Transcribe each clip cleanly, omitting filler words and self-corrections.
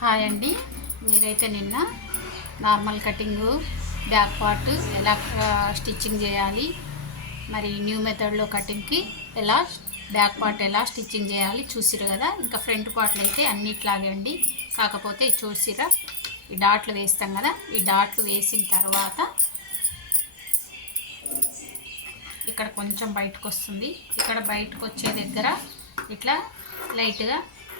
Hi అండి. మీరైతే నిన్న నార్మల్ కటింగు బ్యాక్ పార్ట్ ఎలా స్టిచ్చింగ్ చేయాలి, మరి న్యూ మెథడ్లో కటింగ్కి ఎలా బ్యాక్ పార్ట్ ఎలా స్టిచ్చింగ్ చేయాలి చూసిరు కదా. ఇంకా ఫ్రంట్ పార్ట్లు అయితే అన్నిట్లాగే అండి. కాకపోతే చూసిరా ఈ డాట్లు వేస్తాం కదా, ఈ డాట్లు వేసిన తర్వాత ఇక్కడ కొంచెం బయటకు వస్తుంది. ఇక్కడ బయటకు వచ్చే దగ్గర ఇట్లా లైట్గా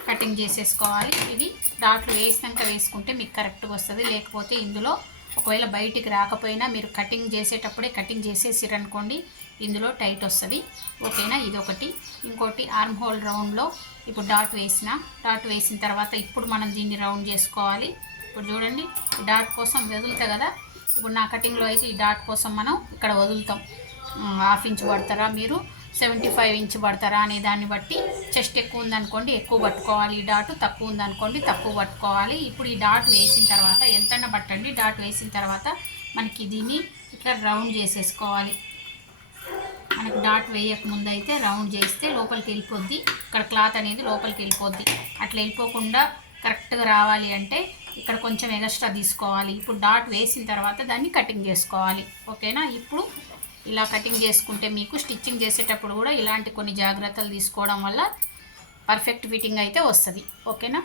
కటింగ్ చేసేసుకోవాలి. ఇది డాట్లు వేసినాక వేసుకుంటే మీకు కరెక్ట్గా వస్తుంది. లేకపోతే ఇందులో ఒకవేళ బయటికి రాకపోయినా మీరు కటింగ్ చేసేటప్పుడే కటింగ్ చేసేసిరనుకోండి, ఇందులో టైట్ వస్తుంది. ఓకేనా, ఇదొకటి. ఇంకోటి ఆర్మ్ హోల్ రౌండ్లో ఇప్పుడు డాట్ వేసిన తర్వాత ఇప్పుడు మనం దీన్ని రౌండ్ చేసుకోవాలి. ఇప్పుడు చూడండి, ఈ డాట్ కోసం వదులుతా కదా. ఇప్పుడు నా కటింగ్లో అయితే ఈ డాట్ కోసం మనం ఇక్కడ వదులుతాం. 1/2 ఇంచ్ పడతారా, మీరు 75 ఇంచ్ పడతారా అనే దాన్ని బట్టి. చెస్ట్ ఎక్కువ ఉందనుకోండి ఎక్కువ పట్టుకోవాలి, ఈ డాట్ తక్కువ ఉందనుకోండి తక్కువ పట్టుకోవాలి. ఇప్పుడు ఈ డాట్ వేసిన తర్వాత ఎంతైనా పట్టండి. డాట్ వేసిన తర్వాత మనకి దీన్ని ఇట్లా రౌండ్ చేసేసుకోవాలి. మనకి డాట్ వేయకముందు అయితే రౌండ్ చేస్తే లోపలికి వెళ్ళిపోద్ది, ఇక్కడ క్లాత్ అనేది లోపలికి వెళ్ళిపోద్ది. అట్లా వెళ్ళిపోకుండా కరెక్ట్గా రావాలి అంటే ఇక్కడ కొంచెం ఎక్స్ట్రా తీసుకోవాలి. ఇప్పుడు డాట్ వేసిన తర్వాత దాన్ని కటింగ్ చేసుకోవాలి. ఓకేనా, ఇప్పుడు ఇలా కటింగ్ చేసుకుంటే మీకు స్టిచ్చింగ్ చేసేటప్పుడు కూడా ఇలాంటి కొన్ని జాగ్రత్తలు తీసుకోవడం వల్ల పర్ఫెక్ట్ ఫిట్టింగ్ అయితే వస్తుంది. ఓకేనా.